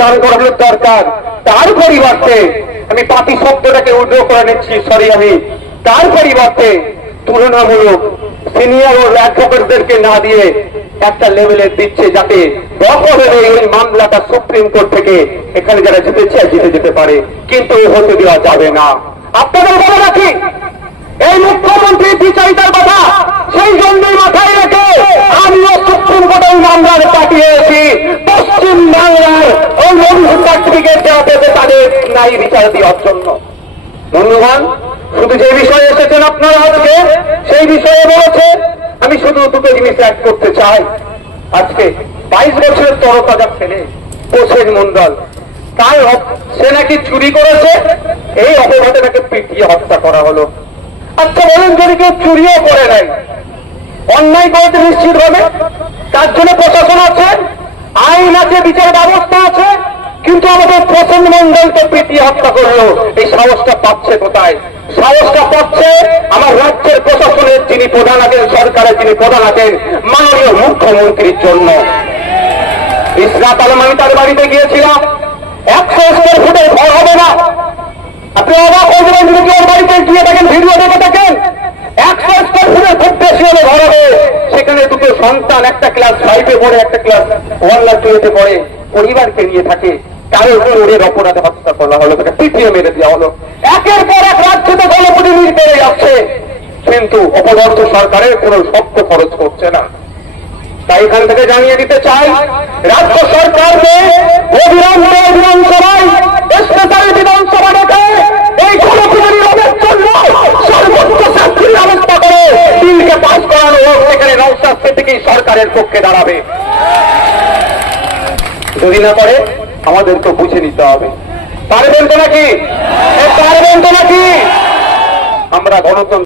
দাঁড় করানোর দরকার। তার পরিবর্তে আমি পাতি শব্দটাকে উদ্র করে নিচ্ছি সরি আমি। তার পরিবর্তে তুলনামূলক সিনিয়র ও অ্যাডভোকেটদেরকে না দিয়ে একটা লেভেলে দিচ্ছে যাতে রকমের এই মামলাটা সুপ্রিম কোর্ট থেকে এখানে যারা জিতেছে, জিতে যেতে পারে। কিন্তু হতে দেওয়া যাবে না। আপনাদের বলে রাখি, এই মুখ্যমন্ত্রী পেতে নাই বিচার দেওয়ার জন্য। বন্ধুগণ, শুধু যে বিষয়ে এসেছেন আপনারা আজকে, সেই বিষয়ে বলেছে আমি শুধু দুটো জিনিস অ্যাড করতে চাই। আজকে বাইশ বছরের ছেলে মন্ডল। তাই সে নাকি চুরি করেছে? এই অপরাধে তাকে পিটিয়ে হত্যা করা হলো। আচ্ছা বলুন, যদি কেউ চুরিও করে নাই, অন্যায় করেছে নিশ্চিত হবে তার জন্য প্রশাসন আছে, আইন আছে, বিচার ব্যবস্থা আছে কিন্তু আমাদের প্রসন্ন মন্ডলকে পিটিয়ে হত্যা করল। এই সাহসটা পাচ্ছে কোথায়? সাহসটা পাচ্ছে আমার রাজ্যের প্রশাসনের যিনি প্রধান আছেন, সরকারের যিনি প্রধান আছেন, মাননীয় মুখ্যমন্ত্রীর জন্য। ইসরাত আমি তার বাড়িতে গিয়েছিলাম একশো স্কোয়ার ফুটের ঘর হবে না। আপনি অবাক হয়ে যাবেন যদি ওর বাড়িতে গিয়ে দেখেন, ভিডিও দেখে থাকেন একশো স্কোয়ার ফুটের খুব বেশি হলে ঘর হবে। সেখানে দুটো সন্তান, একটা ক্লাস ফাইভে পড়ে, একটা ক্লাস ওয়ান লাখ টুয়েতে পড়ে। পরিবারকে নিয়ে থাকে। তার উপর অপরাধে হত্যা করা হলো, তাকে পিটিয়ে মেরে দেওয়া হলো। একের পর এক রাজ্যতে গণপ্রতিনিধি বেড়ে যাচ্ছে। কিন্তু অপদর্থ সরকারের কোনো শব্দ খরচ করছে না। তাই এখান থেকে জানিয়ে দিতে চাই, রাজ্য সরকারকে অবিলম্ব বিধানসভায় স্পেশাল বিধানসভা ডেকে এই গণপ্রতিনিধি রোধের জন্য সর্বোচ্চ শাস্তির ব্যবস্থা করে বিলকে পাস করানো হোক সেখানে নৌসাদ থেকেই সরকারের পক্ষে দাঁড়াবে। যদি না করে আমাদের তো বুঝে নিতে হবে। পারবেন তো নাকি? পারবেন তো নাকি? আমরা গণতন্ত্র